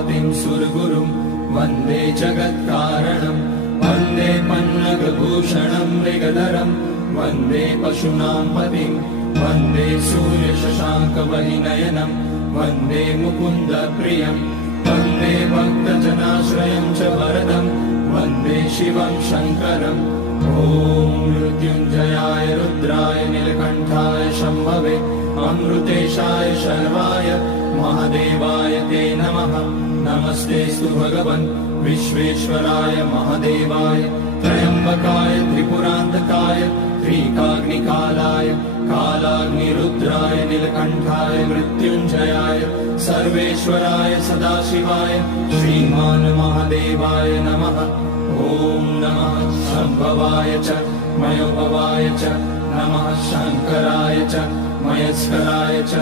पतिं सुरगुरुं वन्दे जगत्कारणं वन्दे पन्नगभूषणं मृगधरं वन्दे पशूनां पतिं वन्दे सूर्यशशाङ्कवहिनयनं वन्दे मुकुन्दप्रियं वन्दे भक्तजनाश्रयं च वरदं वन्दे शिवं शङ्करम् ॐ मृत्युञ्जयाय रुद्राय नीलकण्ठाय शम्भवे अमृतेशाय शर्वाय महादेवाय ते नमः। नमस्तेऽस्तु भगवन् विश्वेश्वराय महादेवाय त्र्यम्बकाय त्रिपुरान्तकाय त्रिकाग्निकालाय कालाग्निरुद्राय नीलकण्ठाय मृत्युञ्जयाय सर्वेश्वराय सदाशिवाय श्रीमान् महादेवाय नमः। ॐ नमः शम्भवाय च मयोभवाय च नमः शङ्कराय च मयस्कराय च